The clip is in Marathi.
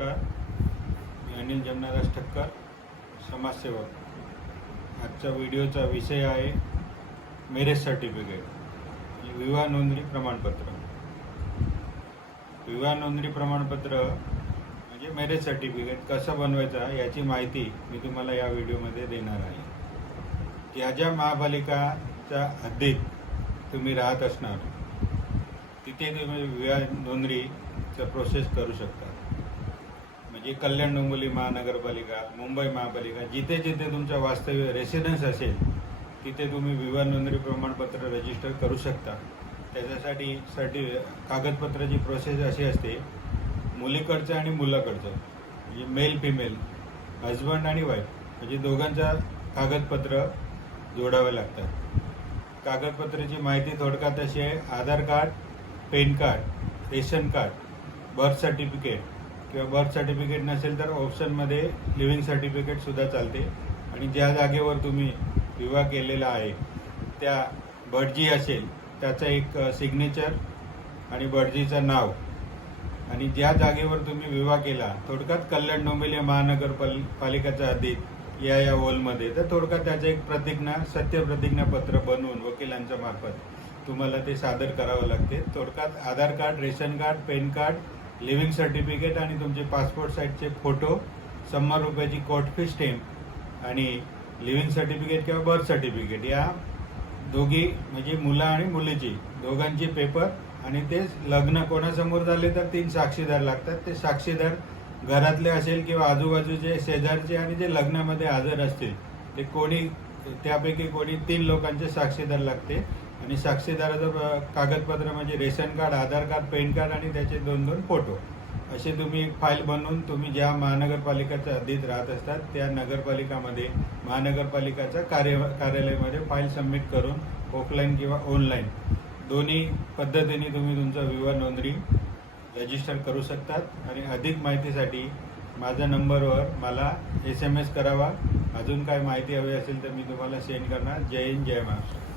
नमस्कार मी अनिल जमनाराज ठक्कर समाजसेवक. आजच्या व्हिडिओचा विषय आहे मेरेज सर्टिफिकेट म्हणजे विवाह नोंदणी प्रमाणपत्र. विवाह नोंदणी प्रमाणपत्र म्हणजे मॅरेज सर्टिफिकेट कसं बनवायचं याची माहिती मी तुम्हाला या व्हिडिओमध्ये देणार आहे. या ज्या महापालिकाच्या हद्दीत तुम्ही राहत असणार तिथे तुम्ही विवाह नोंदणीचं प्रोसेस करू शकता. म्हणजे कल्याण डोंबिवली महानगरपालिका मुंबई महापालिका जिथे जिथे तुमचं वास्तव्य रेसिडेन्स असेल तिथे तुम्ही विवाह नोंदणी प्रमाणपत्र रजिस्टर करू शकता. त्याच्यासाठी सर्टि कागदपत्राची प्रोसेस अशी असते मुलीकडचं आणि मुलाकडचं म्हणजे मेल फिमेल हजबंड आणि वाईफ म्हणजे दोघांचा कागदपत्र जोडावे लागतात. कागदपत्राची माहिती थोडक्यात अशी आहे Aadhaar card PAN card ration card birth certificate किंवा बर्थ सर्टिफिकेट नसेल तर ऑप्शनमध्ये लिव्हिंग सर्टिफिकेटसुद्धा चालते. आणि ज्या जागेवर तुम्ही विवाह केलेला आहे त्या भटजी असेल त्याचं एक सिग्नेचर आणि भटजीचं नाव. आणि ज्या जागेवर तुम्ही विवाह केला थोडक्यात कल्याण डोंबिवली महानगरपाल पालिकेच्या हद्दीत या या हॉलमध्ये तर थोडक्यात त्याचं एक प्रतिज्ञा सत्य प्रतिज्ञापत्र बनवून वकिलांच्या मार्फत तुम्हाला ते सादर करावं लागते. थोडक्यात Aadhaar card ration card PAN card leaving certificate आणि तुमचे पासपोर्ट साईजचे फोटो शंभर रुपयाची कोर्ट स्टेम्प आणि लिव्हिंग सर्टिफिकेट किंवा बर्थ सर्टिफिकेट या दोघी म्हणजे मुलं आणि मुलीची दोघांचे पेपर आणि ते लग्न कोणासमोर झाले तर तीन साक्षीदार लागतात. ते साक्षीदार घरातले असेल किंवा आजूबाजूचे शेजारचे आणि जे लग्नामध्ये हजर असतील ते कोणी त्यापैकी कोणी तीन लोकांचे साक्षीदार लागते. आणि साक्षीदाराचं कागदपत्र म्हणजे ration card Aadhaar card PAN card आणि त्याचे दोन दोन फोटो असे तुम्ही एक फाईल बनवून तुम्ही ज्या महानगरपालिकेच्या हद्दीत राहत असतात त्या नगरपालिकामध्ये महानगरपालिकाच्या कार्य कार्यालयामध्ये फाईल सबमिट करून ऑफलाईन किंवा ऑनलाईन दोन्ही पद्धतीने तुम्ही तुमचा विवाह नोंदणी रजिस्टर करू शकतात. आणि अधिक माहितीसाठी माझ्या नंबरवर मला एस एम एस करावा. अजून काय माहिती हवी असेल तर मी तुम्हाला सेंड करणार. जय हिंद जय महाराष्ट्र.